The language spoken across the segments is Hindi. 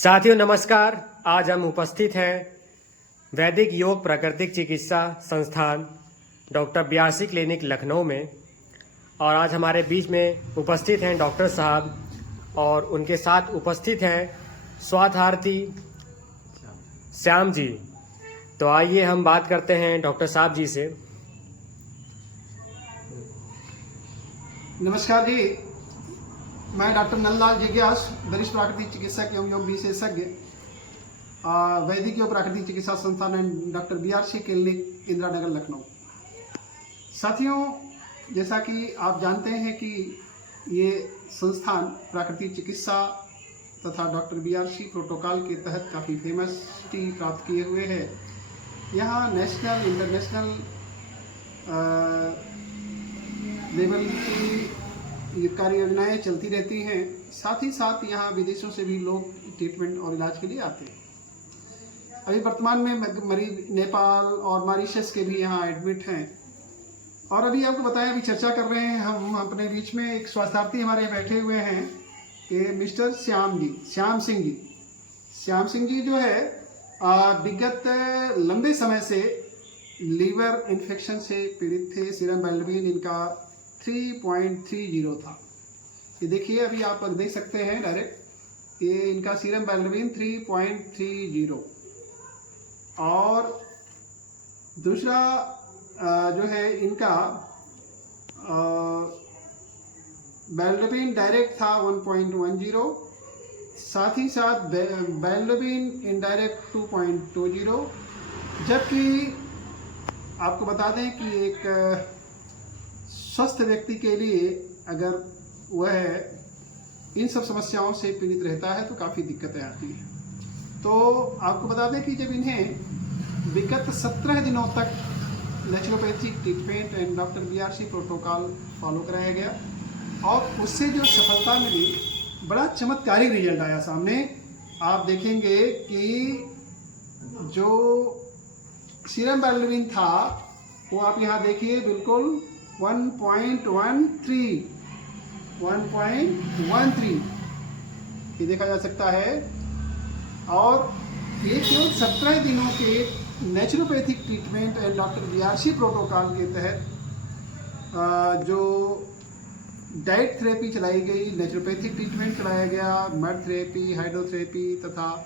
साथियों नमस्कार। आज हम उपस्थित हैं वैदिक योग प्राकृतिक चिकित्सा संस्थान डॉक्टर BRC क्लिनिक लखनऊ में, और आज हमारे बीच में उपस्थित हैं डॉक्टर साहब और उनके साथ उपस्थित हैं स्वास्थ्यार्थी श्याम जी। तो आइए हम बात करते हैं डॉक्टर साहब जी से। नमस्कार जी, मैं डॉक्टर नंदलाल जिज्ञास, वरिष्ठ प्राकृतिक चिकित्सक एवं योग विशेषज्ञ, वैदिक योग प्राकृतिक चिकित्सा संस्थान and doctor BRC clinic Indira Nagar Lucknow. साथियों, जैसा कि आप जानते हैं कि ये संस्थान प्राकृतिक चिकित्सा तथा डॉक्टर BRC प्रोटोकॉल के तहत काफ़ी फेमसिटी प्राप्त किए हुए है। यहाँ नेशनल इंटरनेशनल लेवल की ये कार्य योजनाएँ चलती रहती हैं। साथ ही साथ यहाँ विदेशों से भी लोग ट्रीटमेंट और इलाज के लिए आते हैं। अभी वर्तमान में मरीज नेपाल और मॉरिशस के भी यहाँ एडमिट हैं। और अभी आपको बताया, अभी चर्चा कर रहे हैं हम अपने बीच में एक स्वास्थ्यार्थी हमारे बैठे हुए हैं, ये मिस्टर श्याम सिंह जी जो है विगत लंबे समय से लीवर इन्फेक्शन से पीड़ित थे। सीरम बिलिरुबिन इनका 3.30 था। ये देखिए, अभी आप देख सकते हैं डायरेक्ट, ये इनका सीरम बिलिरुबिन 3.30। और दूसरा जो है इनका बिलिरुबिन डायरेक्ट था 1.10, साथ ही साथ बिलिरुबिन इनडायरेक्ट 2.20। जबकि आपको बता दें कि एक स्वस्थ व्यक्ति के लिए अगर वह इन सब समस्याओं से पीड़ित रहता है तो काफ़ी दिक्कतें आती हैं। तो आपको बता दें कि जब इन्हें विगत 17 दिनों तक naturopathic treatment and doctor BRC protocol follow कराया गया और उससे जो सफलता मिली, बड़ा चमत्कारिक रिजल्ट आया सामने। आप देखेंगे कि जो सीरम बिलिरुबिन था वो आप यहाँ देखिए बिल्कुल 1.13 ये देखा जा सकता है। और ये केवल 17 दिनों के naturopathic treatment and doctor BRC protocol के तहत जो डाइट थेरेपी चलाई गई, नेचुरोपैथिक ट्रीटमेंट चलाया गया, मड थेरेपी, हाइड्रोथेरेपी तथा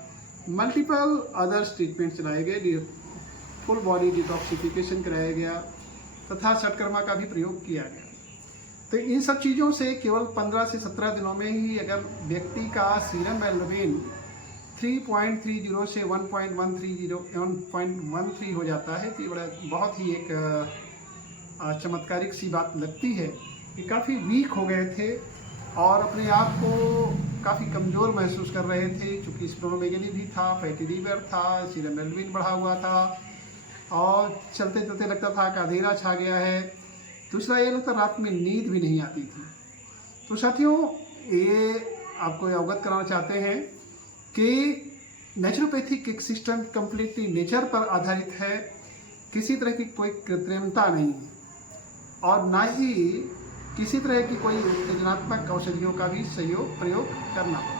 मल्टीपल अदर्स ट्रीटमेंट चलाए गए, फुल बॉडी डिटॉक्सिफिकेशन कराया गया तथा षटकर्मा का भी प्रयोग किया गया। तो इन सब चीज़ों से केवल 15 से 17 दिनों में ही अगर व्यक्ति का सीरम बिलिरुबिन 3.30 से 1.13 हो जाता है, तो ये बड़ा बहुत ही एक चमत्कारिक सी बात लगती है कि काफ़ी वीक हो गए थे और अपने आप को काफ़ी कमज़ोर महसूस कर रहे थे, चूँकि स्प्लेनोमेगाली भी था, फैटी लीवर था, सीरम बिलिरुबिन बढ़ा हुआ था और चलते चलते लगता था कि अंधेरा छा गया है। दूसरा ये लगता रात में नींद भी नहीं आती थी। तो साथियों, ये आपको अवगत कराना चाहते हैं कि नेचुरोपैथिक एक सिस्टम कम्प्लीटली नेचर पर आधारित है, किसी तरह की कोई कृत्रिमता नहीं है और ना ही किसी तरह की कोई उत्तेजनात्मक औषधियों का भी प्रयोग करना पड़ा।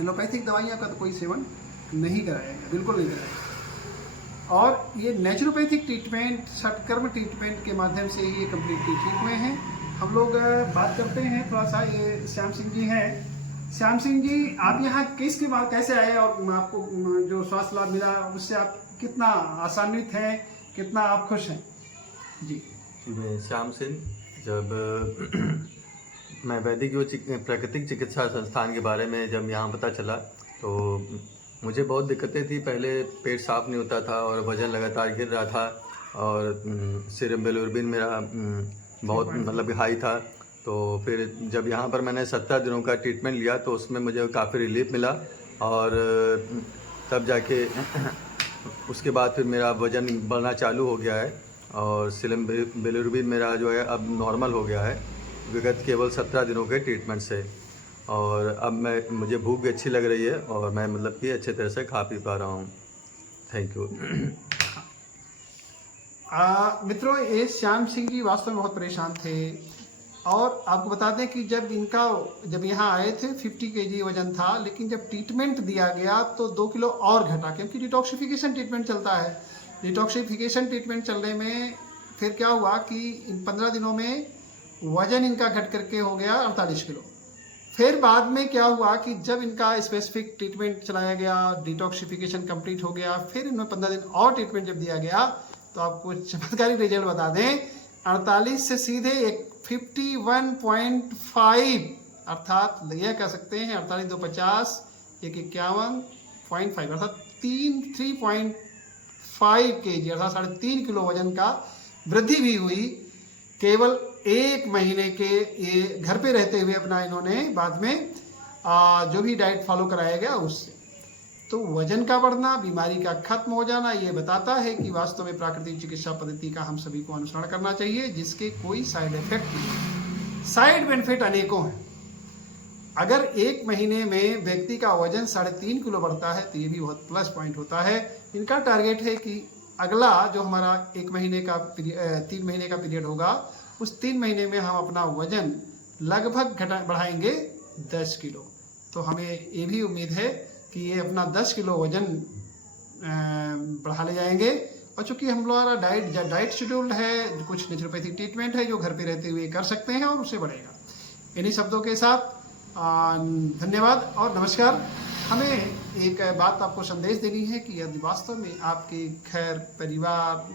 एलोपैथिक दवाइयों का तो कोई सेवन नहीं कराया गया, बिल्कुल नहीं कराया। और ये नेचुरोपैथिक ट्रीटमेंट, षटकर्म ट्रीटमेंट के माध्यम से ही ये कम्प्लीटली ठीक हुए हैं। हम लोग बात करते हैं थोड़ा सा, ये श्याम सिंह जी हैं। श्याम सिंह जी, आप यहाँ किसके बाद कैसे आए और आपको जो स्वास्थ्य लाभ मिला उससे आप कितना आसान्वित हैं, कितना आप खुश हैं? जी, मैं श्याम सिंह। जब मैं वैदिक योग प्राकृतिक चिकित्सा संस्थान के बारे में जब यहाँ पता चला तो मुझे बहुत दिक्कतें थी। पहले पेट साफ नहीं होता था और वज़न लगातार गिर रहा था और सीरम बिलिरुबिन मेरा बहुत मतलब हाई था। तो फिर जब यहाँ पर मैंने 17 दिनों का ट्रीटमेंट लिया तो उसमें मुझे काफ़ी रिलीफ मिला और तब जाके उसके बाद फिर मेरा वज़न बढ़ना चालू हो गया है और सीरम बिलिरुबिन मेरा जो है अब नॉर्मल हो गया है विगत केवल 17 दिनों के ट्रीटमेंट से। और अब मुझे भूख भी अच्छी लग रही है और मैं मतलब कि अच्छे तरह से खा पी पा रहा हूँ। Thank you. मित्रों, ये श्याम सिंह जी वास्तव में बहुत परेशान थे और आपको बता दें कि जब यहाँ आए थे 50 kg वजन था, लेकिन जब ट्रीटमेंट दिया गया तो 2 किलो और घटा, क्योंकि डिटॉक्सिफिकेशन ट्रीटमेंट चलता है। डिटॉक्सिफिकेशन ट्रीटमेंट चलने में फिर क्या हुआ कि इन 15 दिनों में वजन इनका घट करके हो गया 48 किलो। फिर बाद में क्या हुआ कि जब इनका स्पेसिफिक ट्रीटमेंट चलाया गया, डिटॉक्सिफिकेशन कंप्लीट हो गया, फिर इनमें 15 दिन और ट्रीटमेंट जब दिया गया तो आपको चमत्कारी रिजल्ट बता दें, 48 से सीधे एक 51.5, अर्थात यह कह सकते हैं 48 2 50 एक 51.5 अर्थात 3.5 kg अर्थात 3.5 किलो वजन का वृद्धि भी हुई केवल 1 महीने के ये घर पे रहते हुए अपना इन्होंने बाद में जो भी डाइट फॉलो कराया गया उससे। तो वजन का बढ़ना, बीमारी का खत्म हो जाना, ये बताता है कि वास्तव में प्राकृतिक चिकित्सा पद्धति का हम सभी को अनुसरण करना चाहिए, जिसके कोई साइड इफेक्ट नहीं। साइड बेनिफिट अनेकों हैं। अगर 1 महीने में व्यक्ति का वजन 3.5 किलो बढ़ता है तो ये भी बहुत प्लस पॉइंट होता है। इनका टारगेट है कि अगला जो हमारा 3 महीने का पीरियड होगा, उस 3 महीने में हम अपना वजन लगभग बढ़ाएंगे 10 किलो। तो हमें ये भी उम्मीद है कि ये अपना 10 किलो वजन बढ़ा ले जाएंगे। और चूंकि हम लोग डाइट शेड्यूल्ड है, कुछ नेचुरोपैथिक ट्रीटमेंट है जो घर पे रहते हुए कर सकते हैं और उससे बढ़ेगा। इन्हीं शब्दों के साथ धन्यवाद और नमस्कार। हमें एक बात आपको संदेश देनी है कि यदि वास्तव में आपके घर परिवार,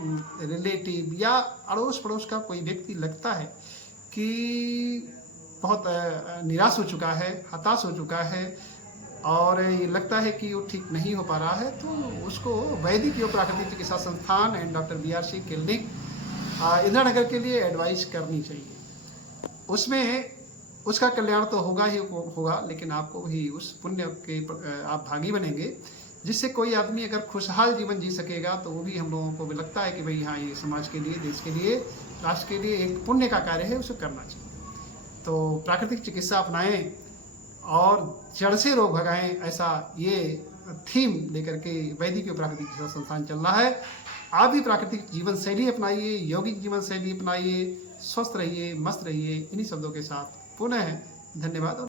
रिलेटिव या अड़ोस पड़ोस का कोई व्यक्ति लगता है कि बहुत निराश हो चुका है, हताश हो चुका है और ये लगता है कि वो ठीक नहीं हो पा रहा है, तो उसको वैदिक योग प्राकृतिक चिकित्सा संस्थान and doctor BRC clinic Indira Nagar के लिए एडवाइस करनी चाहिए। उसमें उसका कल्याण तो होगा ही होगा, लेकिन आपको भी उस पुण्य के आप भागी बनेंगे, जिससे कोई आदमी अगर खुशहाल जीवन जी सकेगा तो वो भी हम लोगों को भी लगता है कि भाई हाँ, ये समाज के लिए, देश के लिए, राष्ट्र के लिए एक पुण्य का कार्य है, उसे करना चाहिए। तो प्राकृतिक चिकित्सा अपनाएं और जड़ से रोग भगाएं, ऐसा ये थीम लेकर के वैदिक प्राकृतिक चिकित्सा संस्थान चल रहा है। आप भी प्राकृतिक जीवन शैली अपनाइए, यौगिक जीवन शैली अपनाइए, स्वस्थ रहिए, मस्त रहिए। इन्हीं शब्दों के साथ पुनः धन्यवाद।